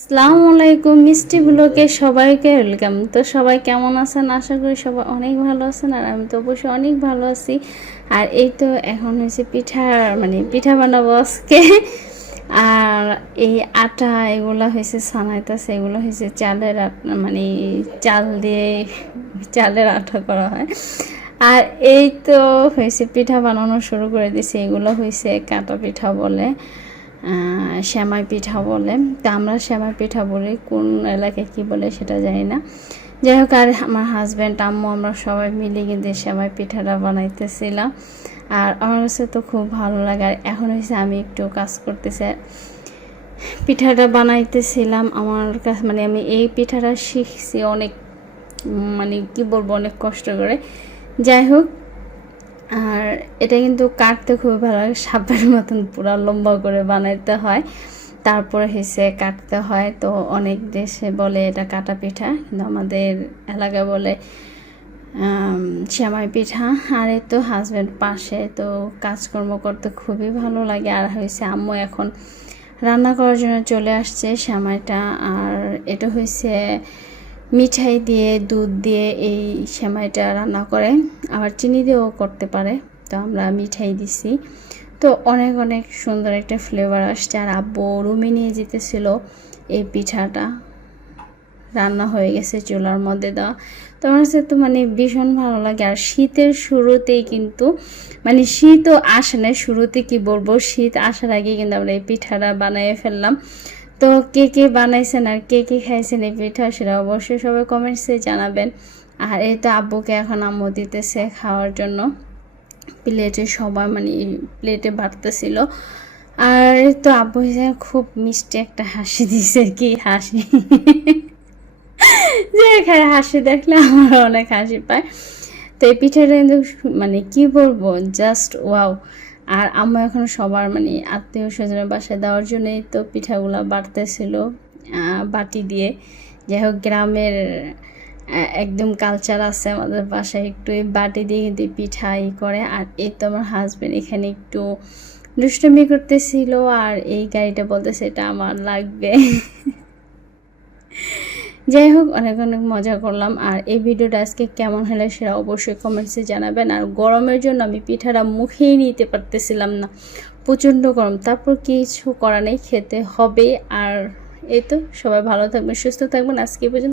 আসসালামু আলাইকুম, মিষ্টি ব্লগে সবাইকে ওয়েলকাম। তো সবাই কেমন আছেন? আশা করি সবাই অনেক ভালো আছেন আর আমি তো অবশ্যই অনেক ভালো আছি। আর এই তো এখন হয়েছে পিঠা মানে পিঠা বানাবো আজকে। আর এই আটা এগুলো হয়েছে সানাইতাছে এগুলো হয়েছে চালের আটা মানে চাল দিয়ে চালের আটা করা হয়। আর এই তো হয়েছে পিঠা বানানো শুরু করে দিছে এগুলো হয়েছে কাটা পিঠা বলে। শ্যামাই পিঠা বলে। তা আমরা শ্যামাই পিঠা বলি, কোন এলাকায় কি বলে সেটা জানি না। যাই হোক, আর আমার হাজব্যান্ড আম্মু, আমরা সবাই মিলে কিন্তু শ্যামাই পিঠাটা বানাইতেছিলাম। আর আমার কাছে তো খুব ভালো লাগে। আর এখন হয়েছে আমি একটু কাজ করতেছি। পিঠাটা বানাইতেছিলাম। আমার কাছে মানে আমি এই পিঠাটা শিখছি অনেক মানে কি বলব, অনেক কষ্ট করে। যাই হোক আর এটা কিন্তু কাটতে খুবই ভালো লাগে, সাপের মতন পুরো লম্বা করে বানাইতে হয়। তারপরে হিসে কাটতে হয়, তো অনেক দেশে বলে এটা কাটা পিঠা, কিন্তু আমাদের এলাকায় বলে শ্যামাই পিঠা। আর এই তো হাজব্যান্ড পাশে, তো কাজকর্ম করতে খুবই ভালো লাগে। আর হয়েছে আম্মু এখন রান্না করার জন্য চলে আসছে শ্যামাইটা আর এটা হয়েছে মিঠাই দিয়ে, দুধ দিয়ে এই সেমাইটা রান্না করে। আবার চিনি দিয়েও করতে পারে। তো আমরা মিঠাই দিছি। তো অনেক অনেক সুন্দর একটা ফ্লেভার আসছে। আর আব্বু রুমে নিয়ে যেতেছিল এই পিঠাটা। রান্না হয়ে গেছে চুলার মধ্যে দেওয়া। তো আমার কাছে তো মানে ভীষণ ভালো লাগে। আর শীতের শুরুতেই কিন্তু মানে শীতও আসে না শুরুতে কি বলব? শীত আসার আগে কিন্তু আমরা এই পিঠাটা বানিয়ে ফেললাম। তো কে কে বানাইছেন আর কে কে খাইছেন এই পিঠা সেটা অবশ্যই সবাই কমেন্টসে জানাবেন। আর এই তো আব্বুকে এখন আম্মু দিতেছে খাওয়ার জন্য। প্লেটে সবাই মানে প্লেটে বাড়তেছিল। আর তো আব্বু হিসেবে খুব মিষ্টি একটা হাসি দিছে, কি হাসি? যে এখানে হাসি দেখলে আমার অনেক হাসি পায়। তো এই পিঠাটা কিন্তু মানে কি বলব জাস্ট ওয়াও আর আম্মু এখন সবার মানে আত্মীয় স্বজনের বাসায় দেওয়ার জন্যই তো পিঠাগুলো বাড়তেছিল বাটি দিয়ে। যাই হোক, গ্রামের একদম কালচার আছে আমাদের বাসায়। একটু বাটি দিয়ে কিন্তু এই পিঠা ই করে। আর এই তো আমার হাজবেন্ড এখানে একটু দুষ্টমি করতেছিল আর এই গাড়িটা বলতেছে এটা আমার লাগবে। যাই হোক, অনেক অনেক মজা করলাম। আর এই ভিডিওটা আজকে কেমন হলে সেটা অবশ্যই কমেন্টসে জানাবেন। আর গরমের জন্য আমি পিঠাটা মুখেই নিতে পারতেছিলাম না। প্রচণ্ড গরম। তারপর কিছু করা নেই, খেতে হবে। আর এই তো, সবাই ভালো থাকবেন, সুস্থ থাকবেন। আজকে পর্যন্ত।